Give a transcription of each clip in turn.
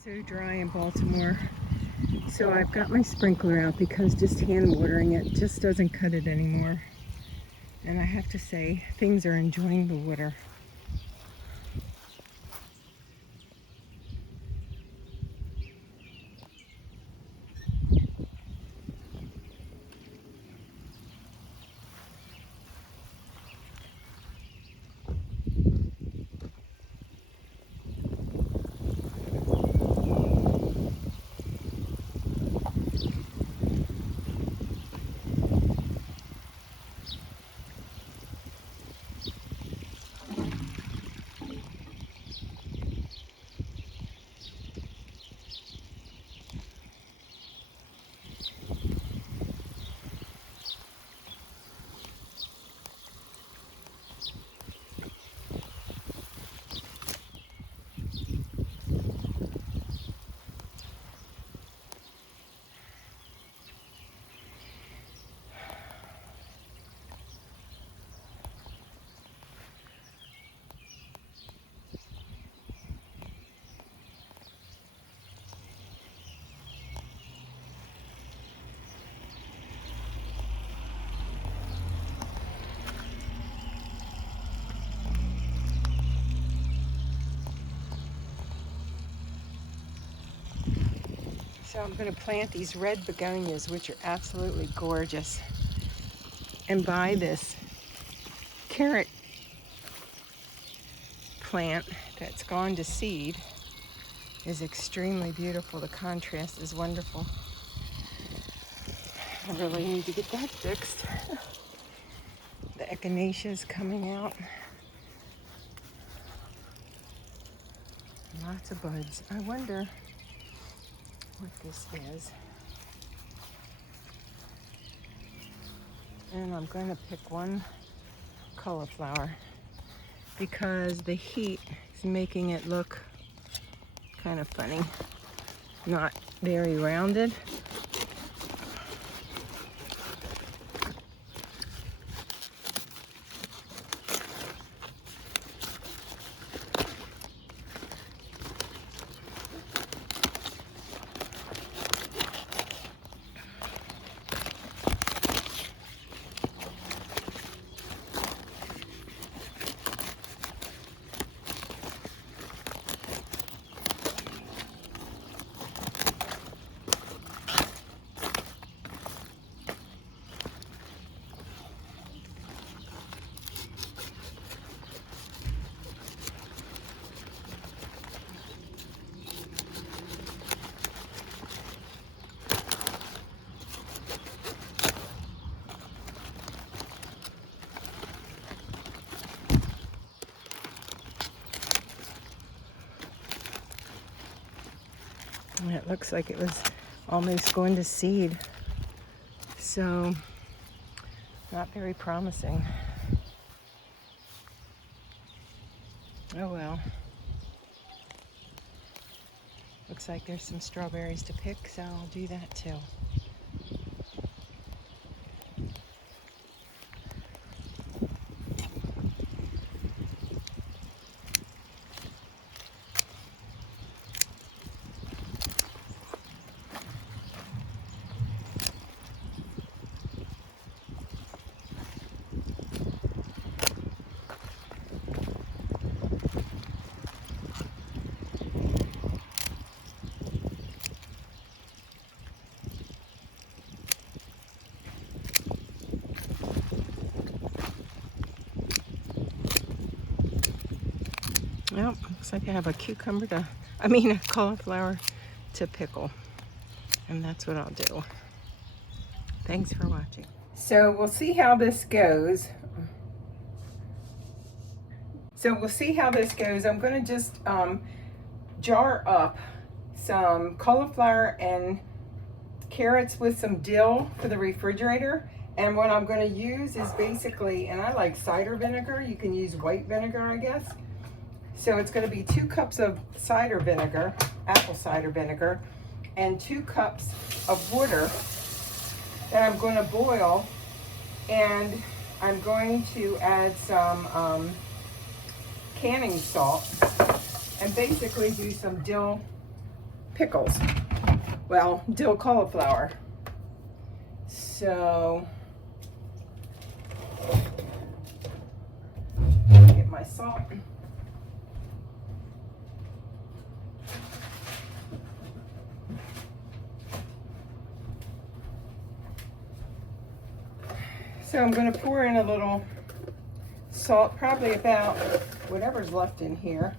So dry in Baltimore. So I've got my sprinkler out because just hand watering it just doesn't cut it anymore. And I have to say, things are enjoying the water. So I'm going to plant these red begonias, which are absolutely gorgeous, and buy this carrot plant that's gone to seed. Is extremely beautiful. The contrast is wonderful. I really need to get that fixed. The echinacea is coming out. Lots of buds. I wonder what this is. And I'm going to pick one cauliflower because the heat is making it look kind of funny. Not very rounded. And it looks like it was almost going to seed. So, not very promising. Oh well. Looks like there's some strawberries to pick, so I'll do that too. Well, looks like I have a a cauliflower to pickle. And that's what I'll do. Thanks for watching. So we'll see how this goes. I'm gonna just jar up some cauliflower and carrots with some dill for the refrigerator. And what I'm gonna use is basically, and I like cider vinegar, you can use white vinegar, I guess. So it's going to be 2 cups of cider vinegar, apple cider vinegar, and 2 cups of water that I'm going to boil. And I'm going to add some canning salt and basically do some dill pickles. Well, dill cauliflower. So, get my salt. So I'm going to pour in a little salt, probably about whatever's left in here,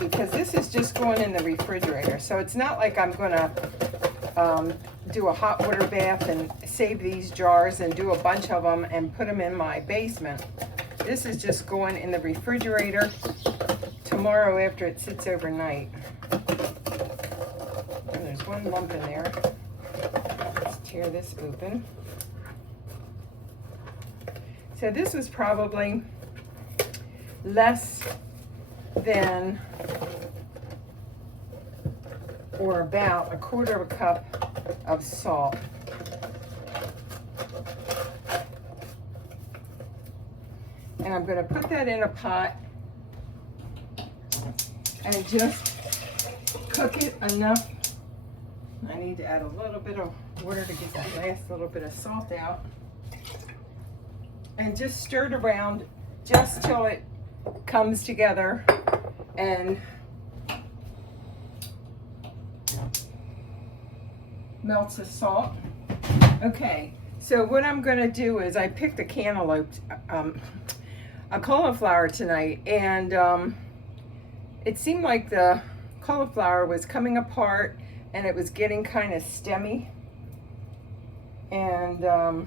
because this is just going in the refrigerator. So it's not like I'm going to do a hot water bath and save these jars and do a bunch of them and put them in my basement. This is just going in the refrigerator tomorrow after it sits overnight. And there's one lump in there. Let's tear this open. So this was probably less than or about a quarter of a cup of salt. And I'm going to put that in a pot and just cook it enough. I need to add a little bit of water to get that last little bit of salt out. And just stir it around just till it comes together and melts the salt. Okay, so what I'm going to do is I picked a cantaloupe, a cauliflower tonight, and it seemed like the cauliflower was coming apart and it was getting kind of stemmy. And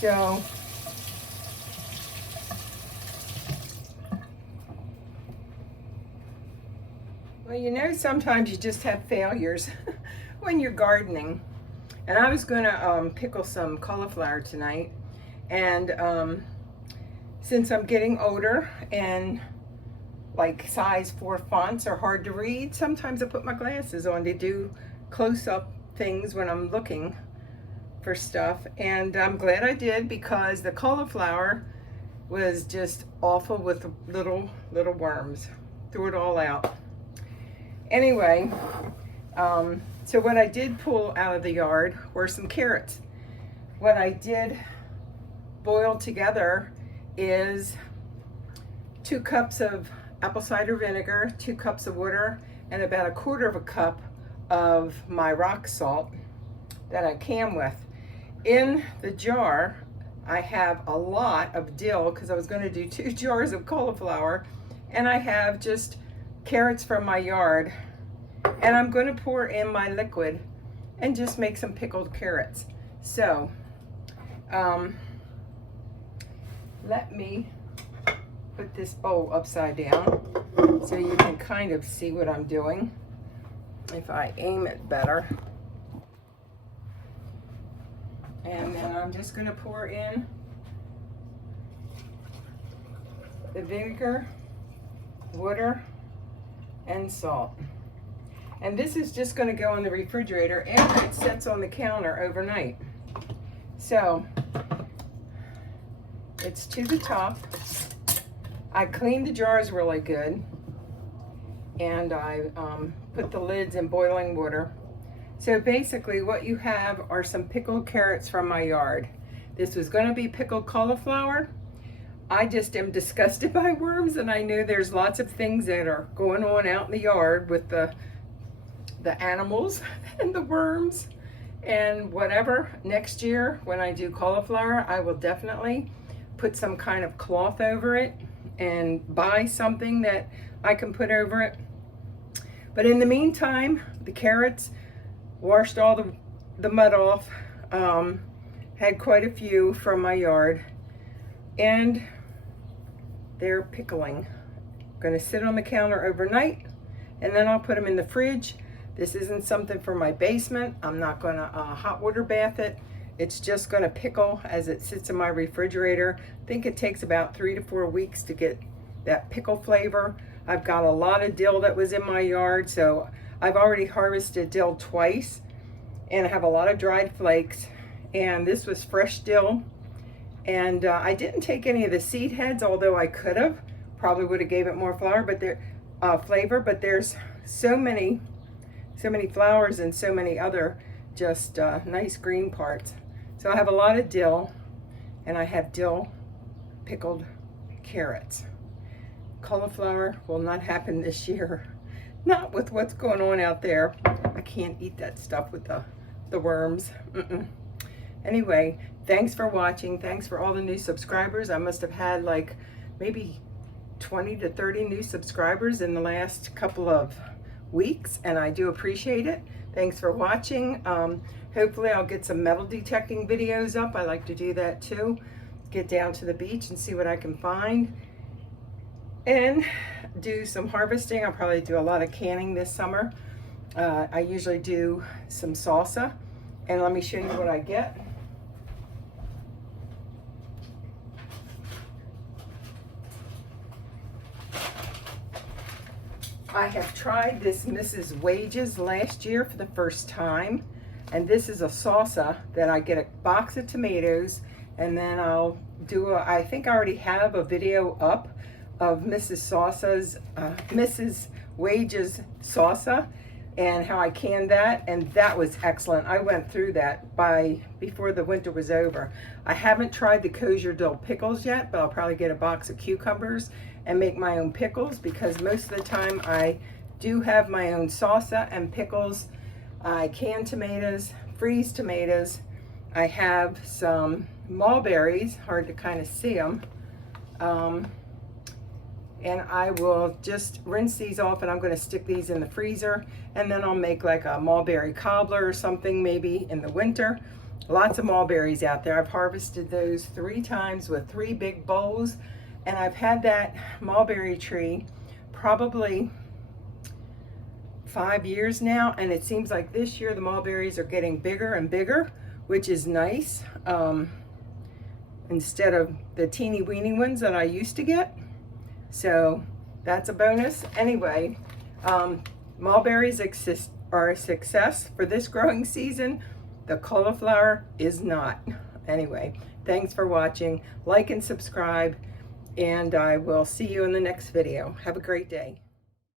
so well, you know, sometimes you just have failures when you're gardening. And I was going to pickle some cauliflower tonight, and since I'm getting older and like size 4 fonts are hard to read, sometimes I put my glasses on to do close-up things when I'm looking for stuff, and I'm glad I did, because the cauliflower was just awful with little worms. Threw it all out. Anyway, so what I did pull out of the yard were some carrots. What I did boil together is 2 cups of apple cider vinegar, 2 cups of water, and about a quarter of a cup of my rock salt that I can with. In the jar, I have a lot of dill, because I was going to do 2 jars of cauliflower, and I have just carrots from my yard, and I'm going to pour in my liquid and just make some pickled carrots. So let me put this bowl upside down so you can kind of see what I'm doing if I aim it better. And then I'm just going to pour in the vinegar, water, and salt. And this is just going to go in the refrigerator after it sits on the counter overnight. So it's to the top. I cleaned the jars really good, and I put the lids in boiling water. So basically what you have are some pickled carrots from my yard. This was going to be pickled cauliflower. I just am disgusted by worms, and I know there's lots of things that are going on out in the yard with the animals and the worms and whatever. Next year when I do cauliflower, I will definitely put some kind of cloth over it and buy something that I can put over it. But in the meantime, the carrots washed all the mud off, had quite a few from my yard, and they're pickling. Gonna sit on the counter overnight, and then I'll put them in the fridge. This isn't something for my basement. I'm not gonna hot water bath it. It's just gonna pickle as it sits in my refrigerator. I think it takes about 3 to 4 weeks to get that pickle flavor. I've got a lot of dill that was in my yard, so I've already harvested dill twice, and I have a lot of dried flakes, and this was fresh dill, And I didn't take any of the seed heads, although I could have. Probably would have gave it more flour, but flavor. But there's so many flowers and so many other just nice green parts. So I have a lot of dill, and I have dill pickled carrots. Cauliflower will not happen this year. Not with what's going on out there. I can't eat that stuff with the worms. Anyway, thanks for watching. Thanks for all the new subscribers. I must have had like maybe 20 to 30 new subscribers in the last couple of weeks, and I do appreciate it. Thanks for watching. Hopefully I'll get some metal detecting videos up. I like to do that too. Get down to the beach and see what I can find. And do some harvesting. I'll probably do a lot of canning this summer. I usually do some salsa. And let me show you what I get. I have tried this Mrs. Wages last year for the first time, and this is a salsa that I get a box of tomatoes, and then I'll do I think I already have a video up of Mrs. Wages salsa and how I canned that, and that was excellent. I went through that before the winter was over. I haven't tried the kosher dill pickles yet, but I'll probably get a box of cucumbers and make my own pickles, because most of the time I do have my own salsa and pickles. I can tomatoes, freeze tomatoes. I have some mulberries, hard to kind of see them. And I will just rinse these off, and I'm going to stick these in the freezer, and then I'll make like a mulberry cobbler or something maybe in the winter. Lots of mulberries out there. I've harvested those 3 times with 3 big bowls, and I've had that mulberry tree probably 5 years now, and it seems like this year the mulberries are getting bigger and bigger, which is nice, instead of the teeny weeny ones that I used to get. So that's a bonus. Anyway, mulberries are a success for this growing season. The cauliflower is not. Anyway, thanks for watching. Like and subscribe, and I will see you in the next video. Have a great day.